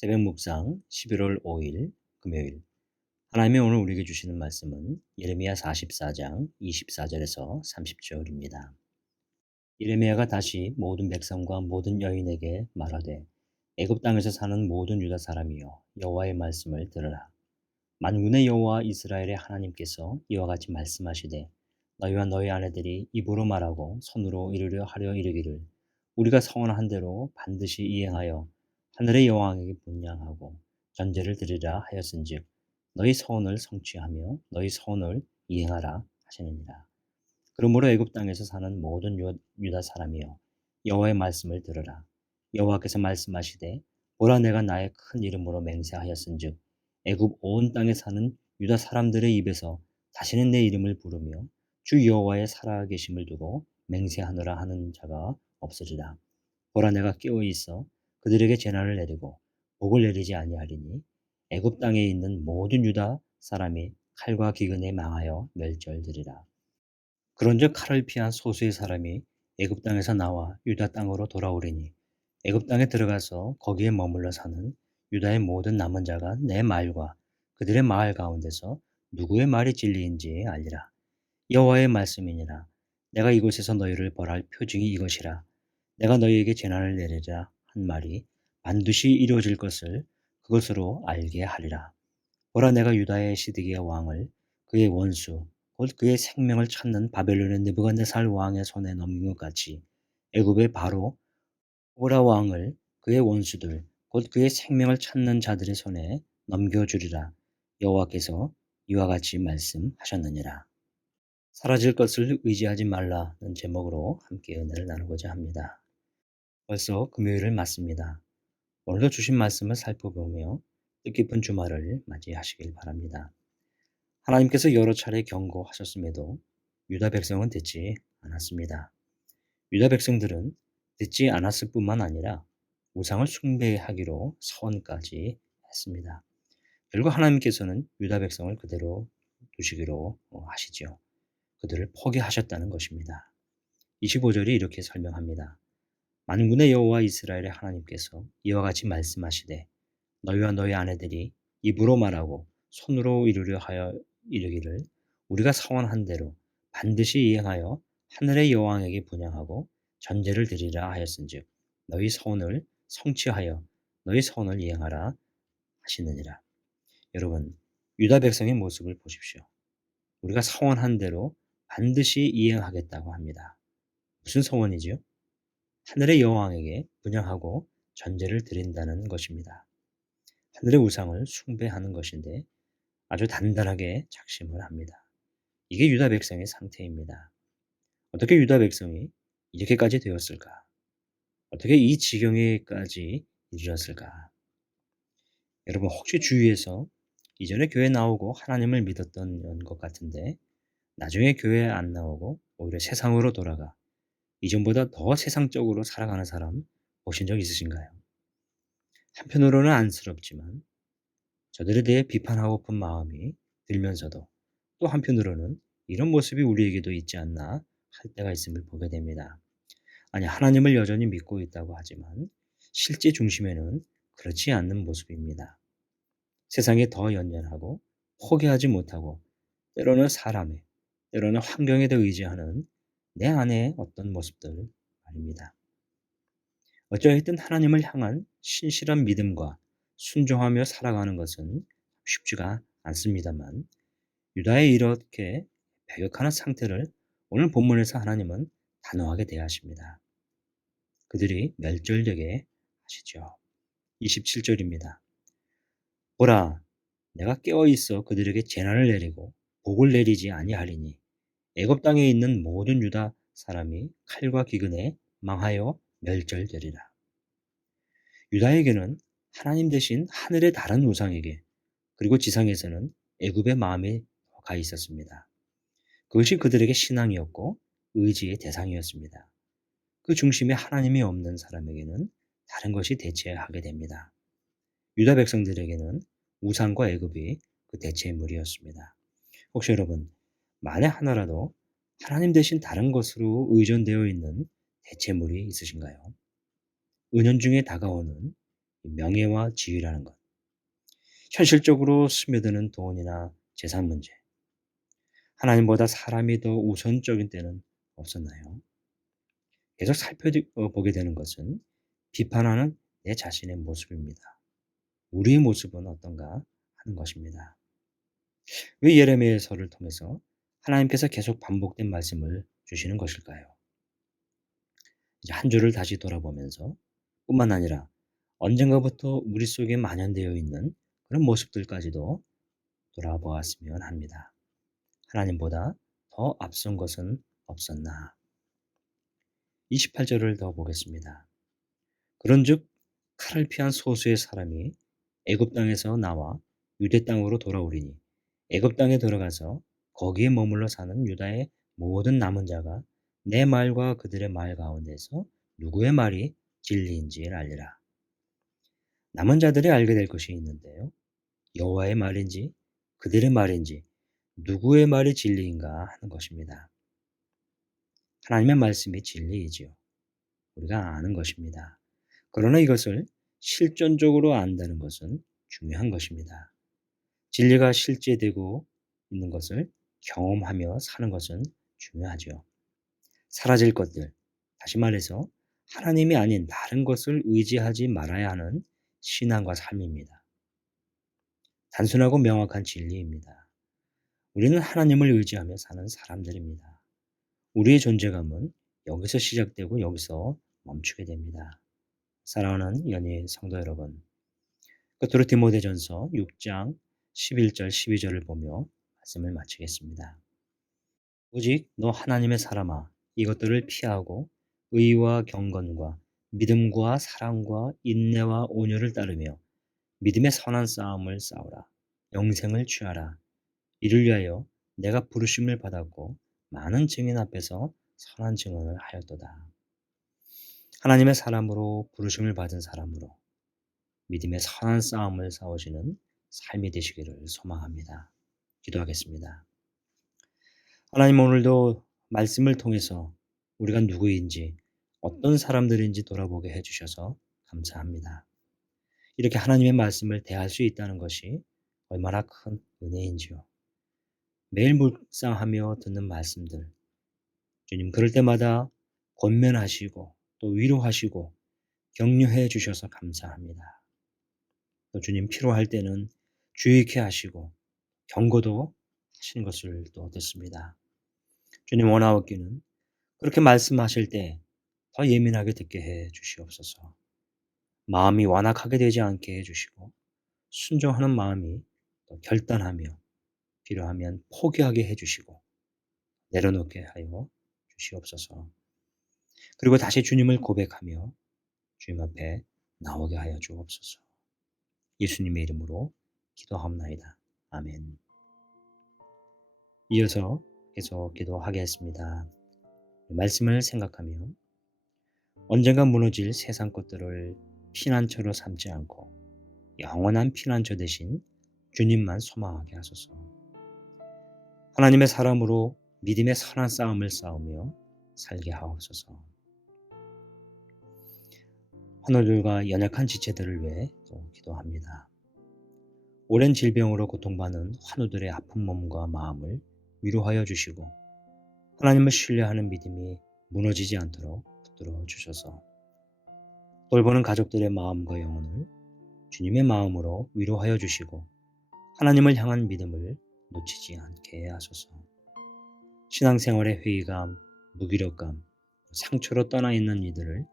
새벽 묵상 11월 5일 금요일. 하나님이 오늘 우리에게 주시는 말씀은 예레미야 44장 24절에서 30절입니다. 예레미야가 다시 모든 백성과 모든 여인에게 말하되 애굽 땅에서 사는 모든 유다 사람이여 여호와의 말씀을 들으라. 만군의 여호와 이스라엘의 하나님께서 이와 같이 말씀하시되 너희와 너희 아내들이 입으로 말하고 손으로 이루려 하려 이르기를 우리가 성언한 대로 반드시 이행하여 하늘의 여왕에게 분양하고 전제를 드리라 하였은즉 너희 서원을 성취하며 너희 서원을 이행하라 하시느니라. 그러므로 애굽 땅에서 사는 모든 유다 사람이여 여호와의 말씀을 들으라. 여호와께서 말씀하시되 보라 내가 나의 큰 이름으로 맹세하였은즉 애굽 온 땅에 사는 유다 사람들의 입에서 다시는 내 이름을 부르며 주 여호와의 살아계심을 두고 맹세하노라 하는 자가 없으리라. 보라 내가 깨어 있어 그들에게 재난을 내리고 복을 내리지 아니하리니 애굽 땅에 있는 모든 유다 사람이 칼과 기근에 망하여 멸절되리라. 그런즉 칼을 피한 소수의 사람이 애굽 땅에서 나와 유다 땅으로 돌아오리니 애굽 땅에 들어가서 거기에 머물러 사는 유다의 모든 남은 자가 내 말과 그들의 말 가운데서 누구의 말이 진리인지 알리라. 여호와의 말씀이니라. 내가 이곳에서 너희를 벌할 표징이 이것이라. 내가 너희에게 재난을 내리라 한 말이 반드시 이루어질 것을 그것으로 알게 하리라. 보라 내가 유다의 시드기야 왕을 그의 원수 곧 그의 생명을 찾는 바벨론의 느부갓네살 왕의 손에 넘긴 것 같이 애굽의 바로 오라 왕을 그의 원수들 곧 그의 생명을 찾는 자들의 손에 넘겨주리라. 여호와께서 이와 같이 말씀하셨느니라. 사라질 것을 의지하지 말라는 제목으로 함께 은혜를 나누고자 합니다. 벌써 금요일을 맞습니다. 오늘도 주신 말씀을 살펴보며 뜻깊은 주말을 맞이하시길 바랍니다. 하나님께서 여러 차례 경고하셨음에도 유다 백성은 듣지 않았습니다. 유다 백성들은 듣지 않았을 뿐만 아니라 우상을 숭배하기로 서원까지 했습니다. 결국 하나님께서는 유다 백성을 그대로 두시기로 하시죠. 그들을 포기하셨다는 것입니다. 25절이 이렇게 설명합니다. 만군의 여호와 이스라엘의 하나님께서 이와 같이 말씀하시되 너희와 너희 아내들이 입으로 말하고 손으로 이루려 하여 이르기를 우리가 서원한 대로 반드시 이행하여 하늘의 여왕에게 분양하고 전제를 드리라 하였은즉 너희 서원을 성취하여 너희 서원을 이행하라 하시느니라. 여러분, 유다 백성의 모습을 보십시오. 우리가 서원한 대로 반드시 이행하겠다고 합니다. 무슨 서원이지요? 하늘의 여왕에게 분양하고 전제를 드린다는 것입니다. 하늘의 우상을 숭배하는 것인데 아주 단단하게 작심을 합니다. 이게 유다 백성의 상태입니다. 어떻게 유다 백성이 이렇게까지 되었을까? 어떻게 이 지경에까지 이르렀을까? 여러분 혹시 주위에서 이전에 교회 나오고 하나님을 믿었던 것 같은데 나중에 교회 안 나오고 오히려 세상으로 돌아가 이전보다 더 세상적으로 살아가는 사람 보신 적 있으신가요? 한편으로는 안쓰럽지만 저들에 대해 비판하고픈 마음이 들면서도 또 한편으로는 이런 모습이 우리에게도 있지 않나 할 때가 있음을 보게 됩니다. 아니, 하나님을 여전히 믿고 있다고 하지만 실제 중심에는 그렇지 않는 모습입니다. 세상에 더 연연하고 포기하지 못하고 때로는 사람에, 때로는 환경에 더 의지하는 내 안의 어떤 모습들 말입니다. 어쩌했든 하나님을 향한 신실한 믿음과 순종하며 살아가는 것은 쉽지가 않습니다만 유다의 이렇게 배격하는 상태를 오늘 본문에서 하나님은 단호하게 대하십니다. 그들이 멸절되게 하시죠. 27절입니다. 보라, 내가 깨어 있어 그들에게 재난을 내리고 복을 내리지 아니하리니 애굽 땅에 있는 모든 유다 사람이 칼과 기근에 망하여 멸절되리라. 유다에게는 하나님 대신 하늘의 다른 우상에게 그리고 지상에서는 애굽의 마음이 가 있었습니다. 그것이 그들에게 신앙이었고 의지의 대상이었습니다. 그 중심에 하나님이 없는 사람에게는 다른 것이 대체하게 됩니다. 유다 백성들에게는 우상과 애굽이 그 대체물이었습니다. 혹시 여러분 만에 하나라도 하나님 대신 다른 것으로 의존되어 있는 대체물이 있으신가요? 은연중에 다가오는 이 명예와 지위라는 것, 현실적으로 스며드는 돈이나 재산 문제, 하나님보다 사람이 더 우선적인 때는 없었나요? 계속 살펴보게 되는 것은 비판하는 내 자신의 모습입니다. 우리의 모습은 어떤가 하는 것입니다. 왜 예레미야서를 통해서 하나님께서 계속 반복된 말씀을 주시는 것일까요? 이제 한 주를 다시 돌아보면서 뿐만 아니라 언젠가부터 우리 속에 만연되어 있는 그런 모습들까지도 돌아보았으면 합니다. 하나님보다 더 앞선 것은 없었나? 28절을 더 보겠습니다. 그런즉 칼을 피한 소수의 사람이 애굽 땅에서 나와 유대 땅으로 돌아오리니 애굽 땅에 들어가서 거기에 머물러 사는 유다의 모든 남은 자가 내 말과 그들의 말 가운데서 누구의 말이 진리인지 알리라. 남은 자들이 알게 될 것이 있는데요. 여호와의 말인지 그들의 말인지 누구의 말이 진리인가 하는 것입니다. 하나님의 말씀이 진리이지요. 우리가 아는 것입니다. 그러나 이것을 실존적으로 안다는 것은 중요한 것입니다. 진리가 실제되고 있는 것을 경험하며 사는 것은 중요하죠. 사라질 것들, 다시 말해서 하나님이 아닌 다른 것을 의지하지 말아야 하는 신앙과 삶입니다. 단순하고 명확한 진리입니다. 우리는 하나님을 의지하며 사는 사람들입니다. 우리의 존재감은 여기서 시작되고 여기서 멈추게 됩니다. 사랑하는 연예 성도 여러분, 끝으로 디모데전서 6장 11절 12절을 보며 말씀을 마치겠습니다. 오직 너 하나님의 사람아 이것들을 피하고 의와 경건과 믿음과 사랑과 인내와 온유를 따르며 믿음의 선한 싸움을 싸우라. 영생을 취하라. 이를 위하여 내가 부르심을 받았고 많은 증인 앞에서 선한 증언을 하였도다. 하나님의 사람으로 부르심을 받은 사람으로 믿음의 선한 싸움을 싸우시는 삶이 되시기를 소망합니다. 기도하겠습니다. 하나님, 오늘도 말씀을 통해서 우리가 누구인지 어떤 사람들인지 돌아보게 해주셔서 감사합니다. 이렇게 하나님의 말씀을 대할 수 있다는 것이 얼마나 큰 은혜인지요. 매일 묵상하며 듣는 말씀들, 주님 그럴 때마다 권면하시고 또 위로하시고 격려해 주셔서 감사합니다. 또 주님 필요할 때는 주의케 하시고 경고도 하시는 것을 또 듣습니다. 주님 원하옵기는 그렇게 말씀하실 때 더 예민하게 듣게 해 주시옵소서. 마음이 완악하게 되지 않게 해 주시고 순종하는 마음이 또 결단하며 필요하면 포기하게 해 주시고 내려놓게 하여 주시옵소서. 그리고 다시 주님을 고백하며 주님 앞에 나오게 하여 주옵소서. 예수님의 이름으로 기도하옵나이다. 아멘. 이어서 계속 기도하겠습니다. 말씀을 생각하며 언젠가 무너질 세상 것들을 피난처로 삼지 않고 영원한 피난처 대신 주님만 소망하게 하소서. 하나님의 사람으로 믿음의 선한 싸움을 싸우며 살게 하옵소서. 환우들과 연약한 지체들을 위해 또 기도합니다. 오랜 질병으로 고통받는 환우들의 아픈 몸과 마음을 위로하여 주시고 하나님을 신뢰하는 믿음이 무너지지 않도록 붙들어 주셔서 돌보는 가족들의 마음과 영혼을 주님의 마음으로 위로하여 주시고 하나님을 향한 믿음을 놓치지 않게 하소서. 신앙생활의 회의감, 무기력감, 상처로 떠나 있는 이들을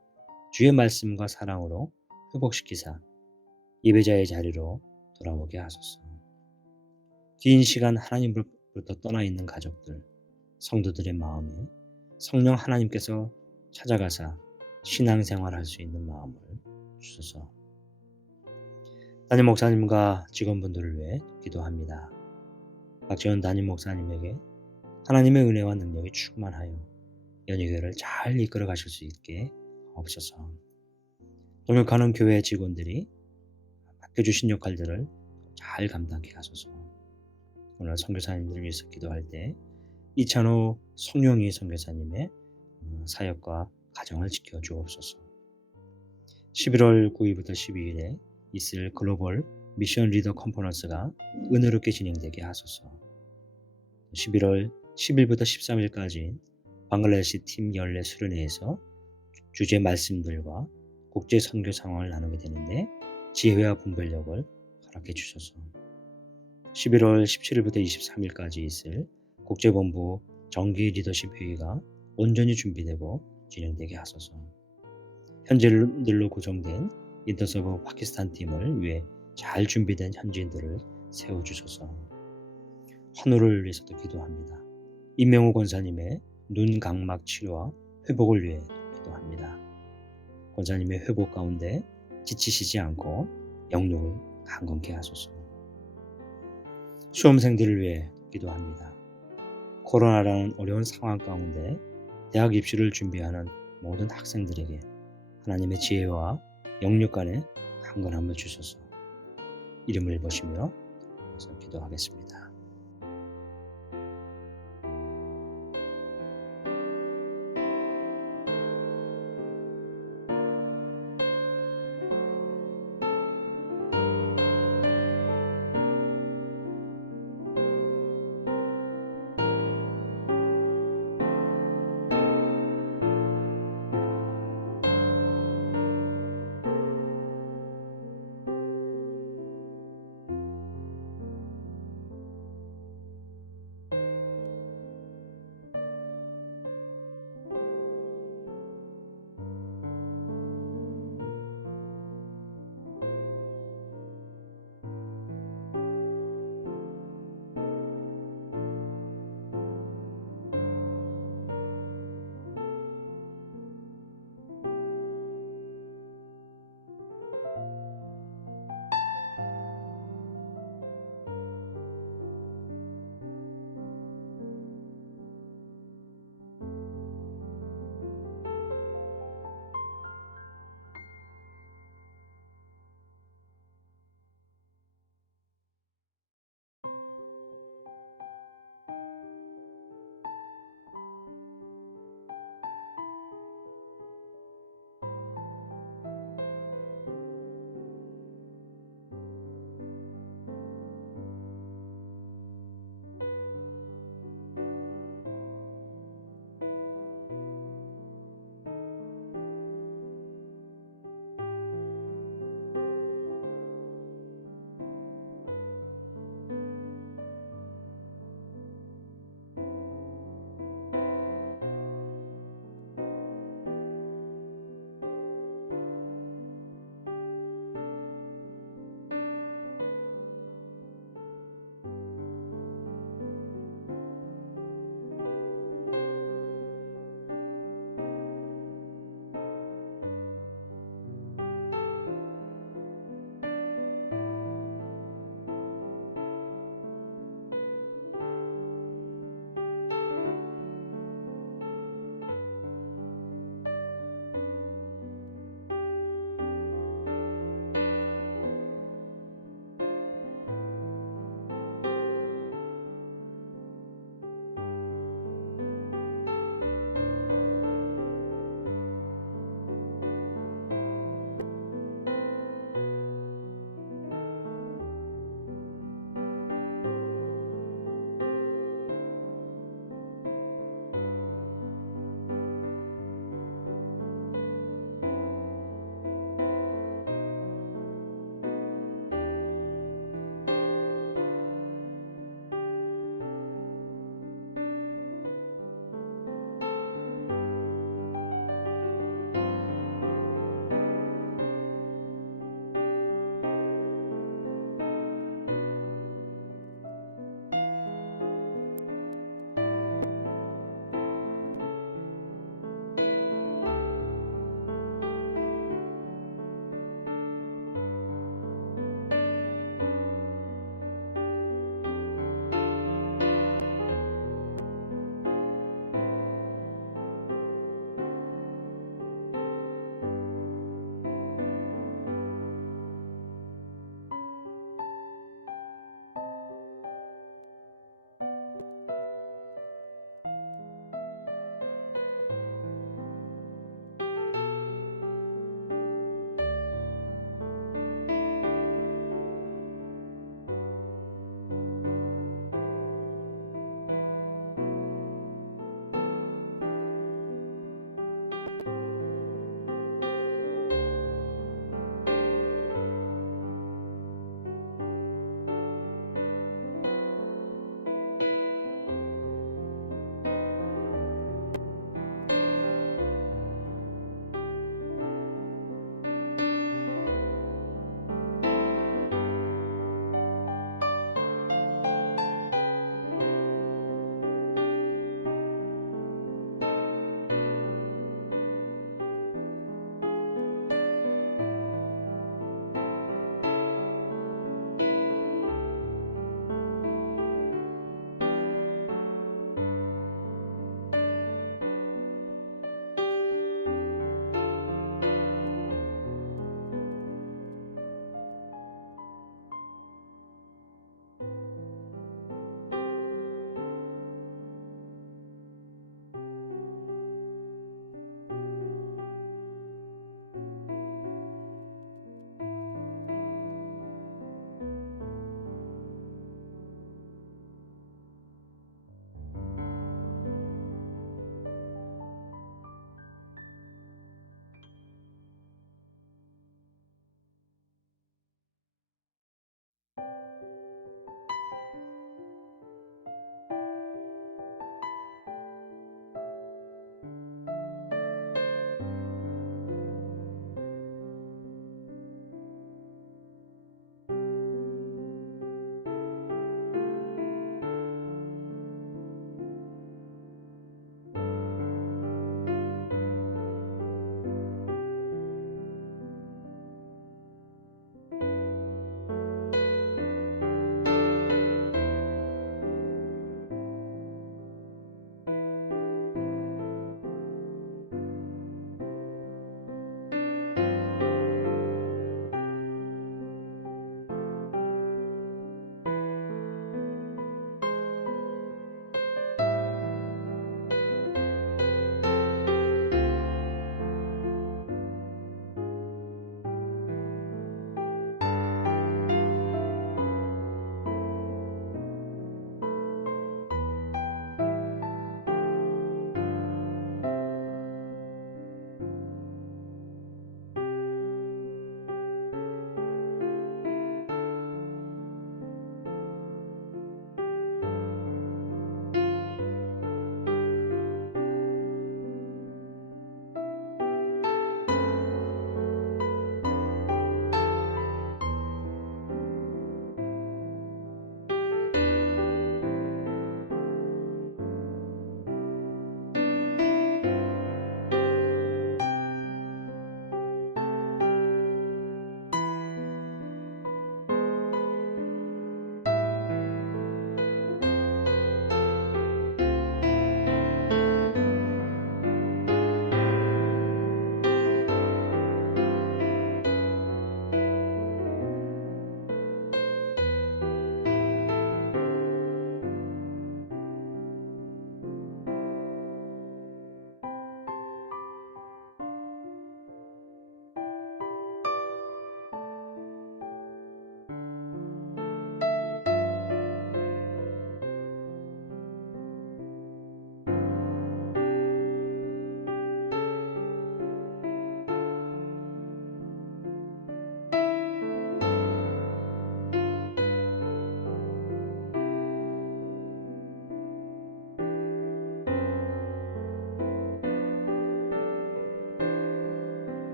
주의 말씀과 사랑으로 회복시키사 예배자의 자리로 돌아오게 하소서. 긴 시간 하나님으로부터 떠나 있는 가족들, 성도들의 마음에 성령 하나님께서 찾아가사 신앙생활할 수 있는 마음을 주소서. 담임 목사님과 직원분들을 위해 기도합니다. 박지원 담임 목사님에게 하나님의 은혜와 능력이 충만하여 연희교회를 잘 이끌어 가실 수 있게 하옵소서. 동역하는 교회 직원들이 맡겨주신 역할들을 잘 감당케 하소서. 오늘 선교사님들을 위해서 기도할 때 이찬호 송영희 선교사님의 사역과 가정을 지켜 주옵소서. 11월 9일부터 12일에 있을 글로벌 미션 리더 컨퍼런스가 은혜롭게 진행되게 하소서. 11월 10일부터 13일까지 방글라데시 팀 연례 수련회에서 주제 말씀들과 국제 선교 상황을 나누게 되는데 지혜와 분별력을 허락해 주소서. 11월 17일부터 23일까지 있을 국제본부 정기 리더십 회의가 온전히 준비되고 진행되게 하소서. 현지인들로 구성된 인터서브 파키스탄 팀을 위해 잘 준비된 현지인들을 세워주소서. 환우를 위해서도 기도합니다. 임명호 권사님의 눈 각막 치료와 회복을 위해 기도합니다. 권사님의 회복 가운데 지치시지 않고 영역을 강건케 하소서. 수험생들을 위해 기도합니다. 코로나라는 어려운 상황 가운데 대학 입시를 준비하는 모든 학생들에게 하나님의 지혜와 영역 간의 강건함을 주소서. 이름을 보시며 기도하겠습니다.